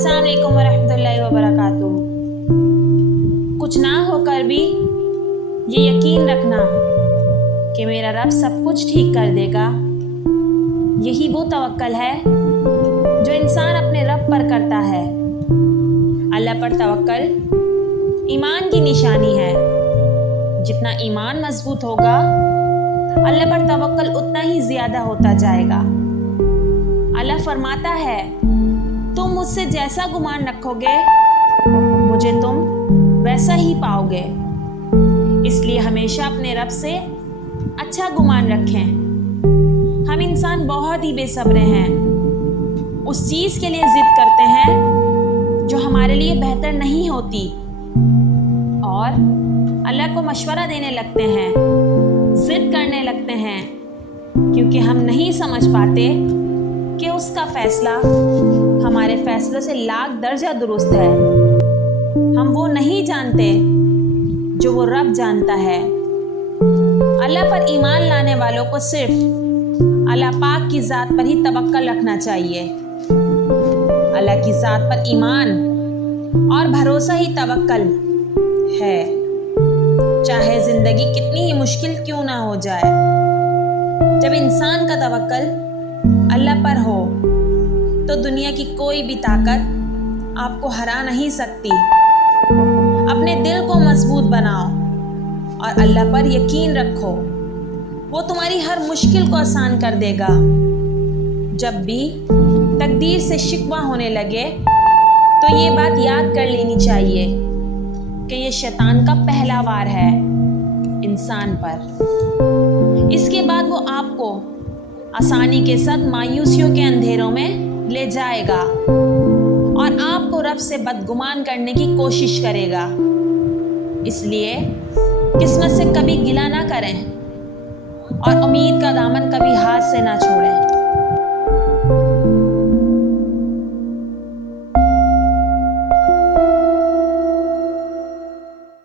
السلام علیکم ورحمۃ اللہ وبرکاتہ۔ کچھ نہ ہو کر بھی یہ یقین رکھنا کہ میرا رب سب کچھ ٹھیک کر دے گا، یہی وہ توکل ہے جو انسان اپنے رب پر کرتا ہے۔ اللہ پر توکل ایمان کی نشانی ہے۔ جتنا ایمان مضبوط ہوگا، اللہ پر توکل اتنا ہی زیادہ ہوتا جائے گا۔ اللہ فرماتا ہے، تم مجھ سے جیسا گمان رکھو گے مجھے تم ویسا ہی پاؤ گے۔ اس لیے ہمیشہ اپنے رب سے اچھا گمان رکھیں۔ ہم انسان بہت ہی بے صبر ہیں، اس چیز کے لیے ضد کرتے ہیں جو ہمارے لیے بہتر نہیں ہوتی، اور اللہ کو مشورہ دینے لگتے ہیں، ضد کرنے لگتے ہیں، کیونکہ ہم نہیں سمجھ پاتے کہ اس کا فیصلہ ہمارے فیصلوں سے لاکھ درجہ درست ہے۔ ہم وہ نہیں جانتے جو وہ رب جانتا ہے۔ اللہ پر ایمان لانے والوں کو صرف اللہ پاک کی ذات پر ہی توکل رکھنا چاہیے۔ اللہ کی ذات پر ایمان اور بھروسہ ہی توکل ہے، چاہے زندگی کتنی ہی مشکل کیوں نہ ہو جائے۔ جب انسان کا توکل اللہ پر ہو تو دنیا کی کوئی بھی طاقت آپ کو ہرا نہیں سکتی۔ اپنے دل کو مضبوط بناؤ اور اللہ پر یقین رکھو، وہ تمہاری ہر مشکل کو آسان کر دے گا۔ جب بھی تقدیر سے شکوہ ہونے لگے تو یہ بات یاد کر لینی چاہیے کہ یہ شیطان کا پہلا وار ہے انسان پر۔ اس کے بعد وہ آپ کو آسانی کے ساتھ مایوسیوں کے اندھیروں میں لے جائے گا اور آپ کو رب سے بدگمان کرنے کی کوشش کرے گا۔ اس لیے قسمت سے کبھی گلہ نہ کریں اور امید کا دامن کبھی ہاتھ سے نہ چھوڑیں۔